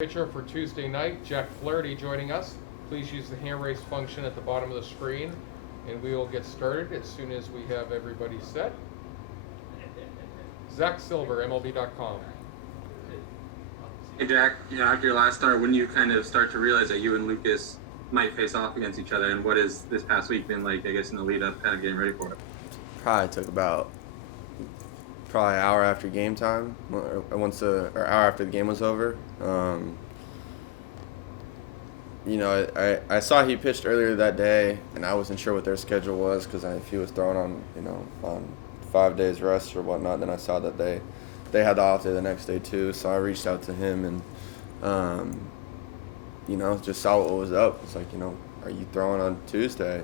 Pitcher for Tuesday night, Jack Flaherty joining us. Please use the hand raise function at the bottom of the screen, and we will get started as soon as we have everybody set. Zach Silver, MLB.com. Hey Jack, after your last start, when you kind of start to realize that you and Lucas might face off against each other, and what has this past week been like, I guess, in the lead up, kind of getting ready for it? Probably took about an hour after game time, or hour after the game was over. I saw he pitched earlier that day, and I wasn't sure what their schedule was because if he was thrown on 5 days rest or whatnot, then I saw that they had the off day the next day too. So I reached out to him and just saw what was up. It's like, are you throwing on Tuesday?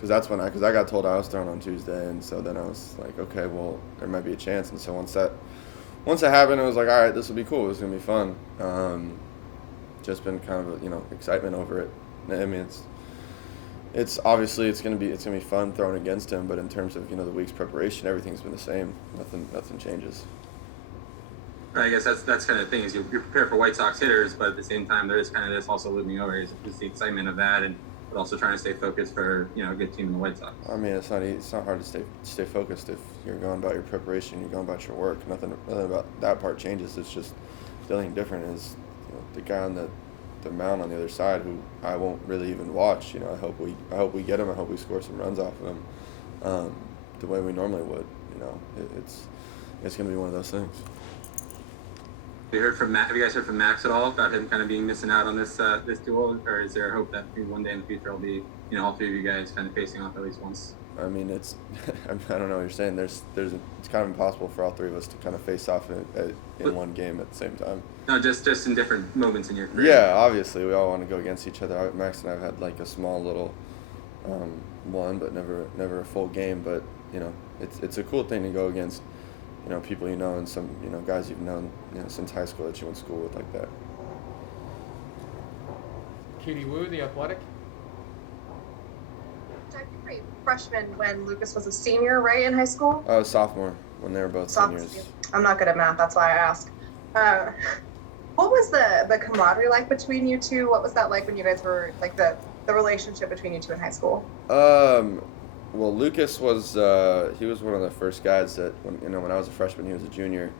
Because I got told I was throwing on Tuesday, and so then I was like, okay, well, there might be a chance. And so once that happened, it was like, all right, this will be cool. It's gonna be fun. Just been kind of excitement over it. I mean, it's obviously it's gonna be fun throwing against him, but in terms of the week's preparation, everything's been the same. Nothing changes. I guess that's kind of the thing is you prepare for White Sox hitters, but at the same time there is kind of this also looming over is the excitement of that, and but also trying to stay focused for a good team in the White Sox. I mean, it's not hard to stay focused if you're going about your preparation, you're going about your work. Nothing about that part changes. It's just the only thing different is the guy on the mound on the other side who I won't really even watch. I hope we get him. I hope we score some runs off of him the way we normally would. It's going to be one of those things. Have you guys heard from Max at all about him kind of being missing out on this duel, or is there a hope that maybe one day in the future will be all three of you guys kind of facing off at least once? I mean, it's I don't know what you're saying. It's kind of impossible for all three of us to kind of face off in one game at the same time. No, just in different moments in your career. Yeah, obviously we all want to go against each other. Max and I've had like a small little one, but never a full game. But it's a cool thing to go against people and some guys you've known since high school that you went to school with like that. Katie Wu, The Athletic. Jack, you were a freshman when Lucas was a senior, right, in high school? I was sophomore when they were both seniors. I'm not good at math, that's why I asked. What was the camaraderie like between you two? What was that like when you guys were, like, the relationship between you two in high school? Well, Lucas was he was one of the first guys that when I was a freshman, he was a junior.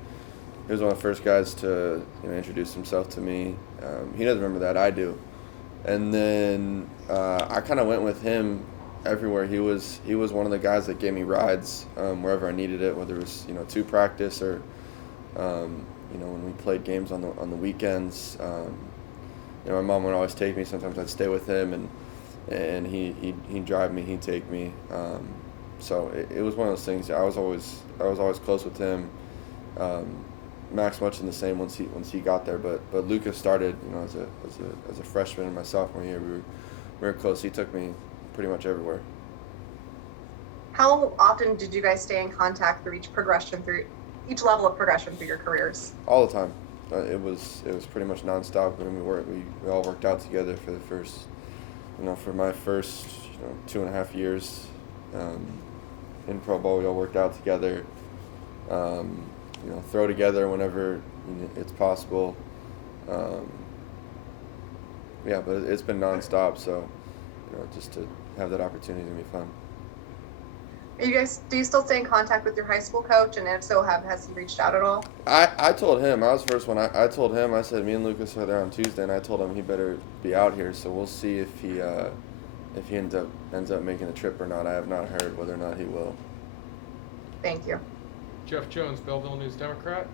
He was one of the first guys to introduce himself to me. He doesn't remember that, I do. And then I kind of went with him everywhere. He was one of the guys that gave me rides wherever I needed it, whether it was to practice or when we played games on the weekends. My mom would always take me. Sometimes I'd stay with him and he'd drive me, he'd take me. So it was one of those things. I was always close with him. Max much in the same once he got there, but Lucas started as a freshman in my sophomore year. We were close. He took me pretty much everywhere. How often did you guys stay in contact through each level of progression through your careers? All the time. It was pretty much nonstop. I mean, we all worked out together for the first. For my first 2.5 years in pro ball, we all worked out together. Throw together whenever it's possible. But it's been nonstop. So, just to have that opportunity to be fun. Do you still stay in contact with your high school coach? And if so, has he reached out at all? I told him, I was the first one. I told him, I said, me and Lucas are there on Tuesday, and I told him he better be out here. So we'll see if he ends up making the trip or not. I have not heard whether or not he will. Thank you. Jeff Jones, Belleville News Democrat.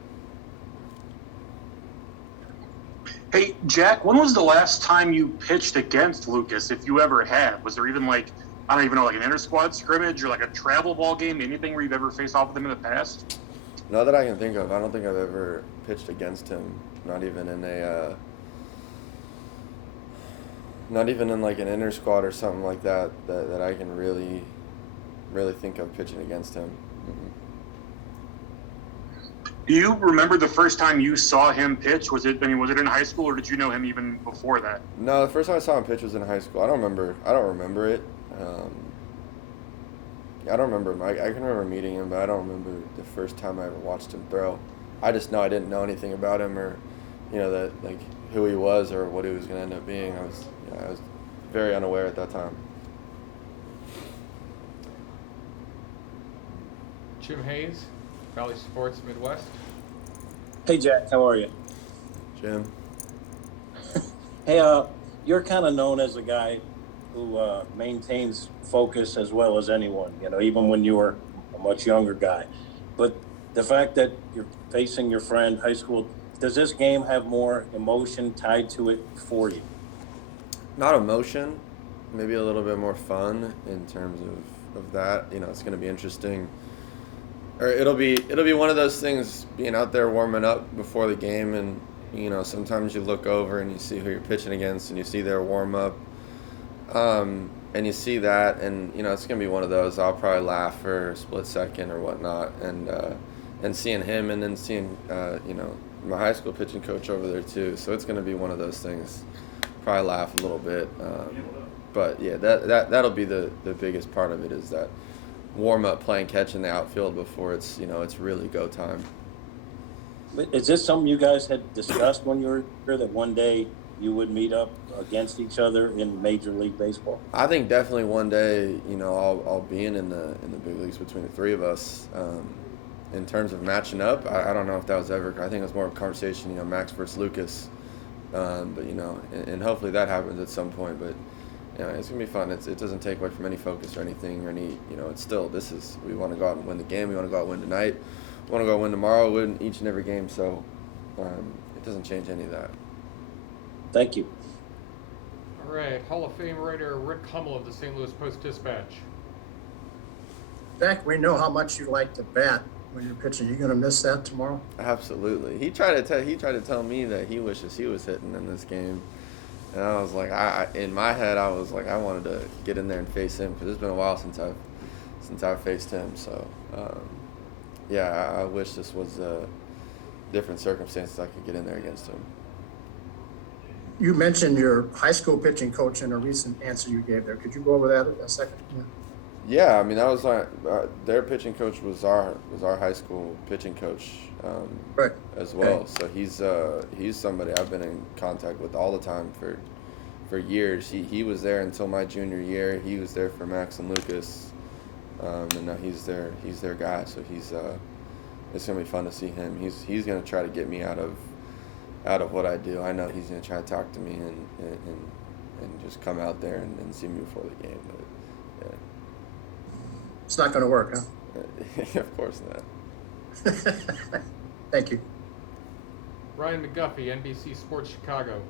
Hey, Jack, when was the last time you pitched against Lucas, if you ever have? Was there even like an inter-squad scrimmage or like a travel ball game, anything where you've ever faced off with him in the past? Not that I can think of. I don't think I've ever pitched against him, not even in like an inter-squad or something like that I can really think of pitching against him. Mm-hmm. Do you remember the first time you saw him pitch? Was it in high school, or did you know him even before that? No, the first time I saw him pitch was in high school. I don't remember it. I don't remember him. I can remember meeting him, but I don't remember the first time I ever watched him throw. I just know I didn't know anything about him, or that like who he was or what he was going to end up being. I was very unaware at that time. Jim Hayes, Valley Sports Midwest. Hey Jack, how are you? Jim? Hey, you're kind of known as a guy who maintains focus as well as anyone, even when you were a much younger guy. But the fact that you're facing your friend, high school, does this game have more emotion tied to it for you? Not emotion, maybe a little bit more fun in terms of that. It's going to be interesting. Or it'll be one of those things, being out there warming up before the game, and sometimes you look over and you see who you're pitching against and you see their warm up, and you see that, and it's gonna be one of those. I'll probably laugh for a split second or whatnot, and seeing him, and then seeing my high school pitching coach over there too. So it's gonna be one of those things. Probably laugh a little bit, but yeah, that'll be the biggest part of it, is that warm up, playing catch in the outfield before it's it's really go time. Is this something you guys had discussed when you were here, that one day you would meet up against each other in Major League Baseball? I think definitely one day, I'll be in the big leagues between the three of us. In terms of matching up, I don't know if that was ever. I think it was more of a conversation, Max versus Lucas. But and hopefully that happens at some point. But it's gonna be fun. It doesn't take away from any focus or anything or any. It's still, we want to go out and win the game. We want to go out and win tonight. We want to go out and win tomorrow. Win each and every game. So it doesn't change any of that. Thank you. All right, Hall of Fame writer Rick Hummel of the St. Louis Post-Dispatch. Jack, we know how much you like to bat when you're pitching. You going to miss that tomorrow? Absolutely. He tried to tell me that he wishes he was hitting in this game, and I was like, in my head, I was like, I wanted to get in there and face him, because it's been a while since I've faced him. So, yeah, I wish this was different circumstances. I could get in there against him. You mentioned your high school pitching coach in a recent answer you gave there. Could you go over that a second? Yeah, I mean, that was their pitching coach was our high school pitching coach, Right. as well. Okay. So he's somebody I've been in contact with all the time for years. He was there until my junior year. He was there for Max and Lucas, and now he's their guy. So it's gonna be fun to see him. He's gonna try to get me out of what I do. I know he's gonna try to talk to me and just come out there and see me before the game. But yeah. It's not going to work, huh? Of course not. Thank you. Ryan McGuffey, NBC Sports Chicago.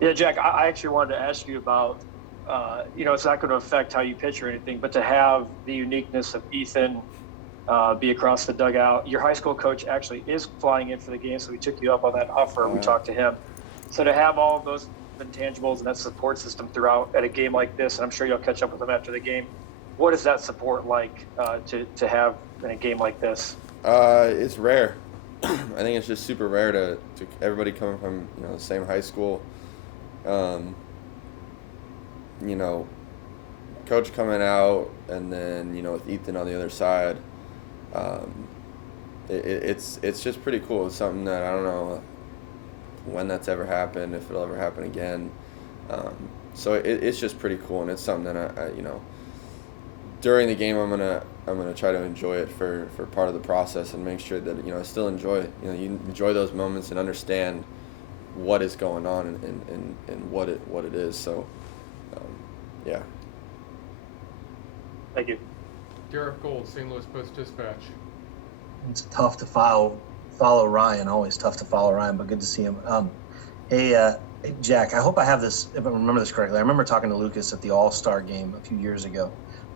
Yeah, Jack, I actually wanted to ask you about, it's not going to affect how you pitch or anything, but to have the uniqueness of Ethan be across the dugout. Your high school coach actually is flying in for the game, so we took you up on that offer. We talked to him. So to have all of those intangibles and that support system throughout at a game like this, and I'm sure you'll catch up with them after the game, what is that support like to have in a game like this? It's rare. I think it's just super rare to everybody coming from the same high school. Coach coming out, and then with Ethan on the other side. It's just pretty cool. It's something that I don't know when that's ever happened, if it'll ever happen again. So it's just pretty cool, and it's something that I during the game I'm gonna try to enjoy it for part of the process, and make sure that I still enjoy it. You enjoy those moments and understand what is going on and what it is. So yeah. Thank you. Derek Gold, St. Louis Post-Dispatch. It's tough to follow Ryan. Always tough to follow Ryan, but good to see him. Hey, Jack, I hope I have this, if I remember this correctly. I remember talking to Lucas at the All-Star game a few years ago,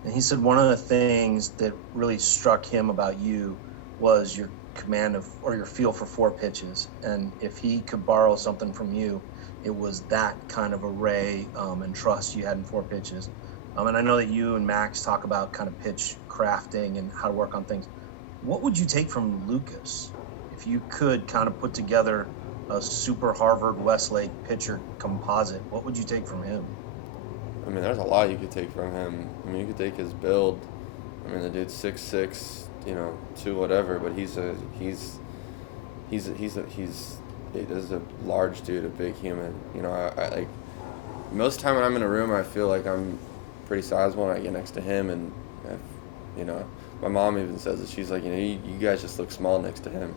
and he said one of the things that really struck him about you was your command of, or your feel for four pitches. And if he could borrow something from you, it was that kind of array and trust you had in four pitches. And I know that you and Max talk about kind of pitch crafting and how to work on things. What would you take from Lucas if you could kind of put together a super Harvard Westlake pitcher composite? What would you take from him? I mean, there's a lot you could take from him. I mean, you could take his build. I mean, the dude's 6'6", 2 whatever, but he's is a large dude, a big human. You know, I like most time when I'm in a room, I feel like I'm pretty sizable, and I get next to him, and you know, my mom even says it. She's like, you know, you guys just look small next to him.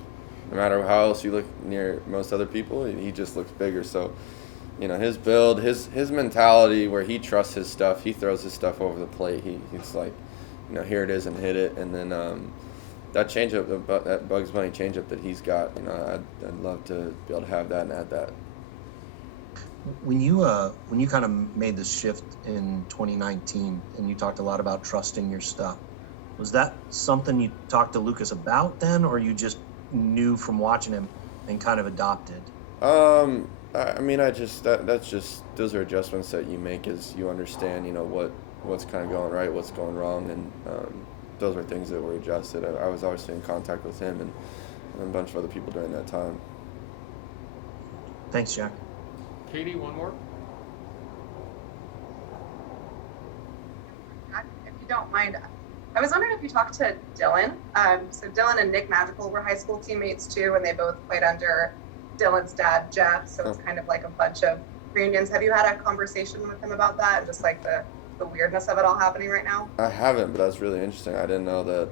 No matter how else you look near most other people, he just looks bigger. So, you know, his build, his mentality, where he trusts his stuff, he throws his stuff over the plate. He's like, you know, here it is and hit it. And then that changeup, that Bugs Bunny changeup that he's got, you know, I'd love to be able to have that and add that. When you kind of made the shift in 2019, and you talked a lot about trusting your stuff, was that something you talked to Lucas about then, or you just knew from watching him and kind of adopted? I mean, that's just, those are adjustments that you make as you understand, you know, what's kind of going right, what's going wrong, and those were things that were adjusted. I was obviously in contact with him and a bunch of other people during that time. Thanks, Jack. Katie, one more. If you don't mind, I was wondering if you talked to Dylan. So Dylan and Nick Magical were high school teammates too, and they both played under Dylan's dad, Jeff. So it's kind of like a bunch of reunions. Have you had a conversation with him about that, and just like the weirdness of it all happening right now? I haven't, but that's really interesting. I didn't know that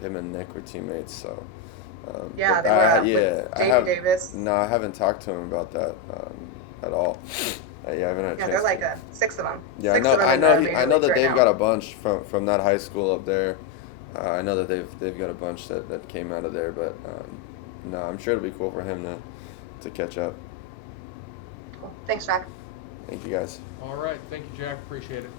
him and Nick were teammates. So yeah, they were with Davey Davis. No, I haven't talked to him about that at all. Yeah, I haven't had a chance. They're like 6 of them. Yeah, I know that they've got a bunch from that high school up there. I know that they've got a bunch that came out of there, but no, I'm sure it'll be cool for him to catch up. Cool. Thanks, Jack. Thank you guys. All right. Thank you, Jack. Appreciate it.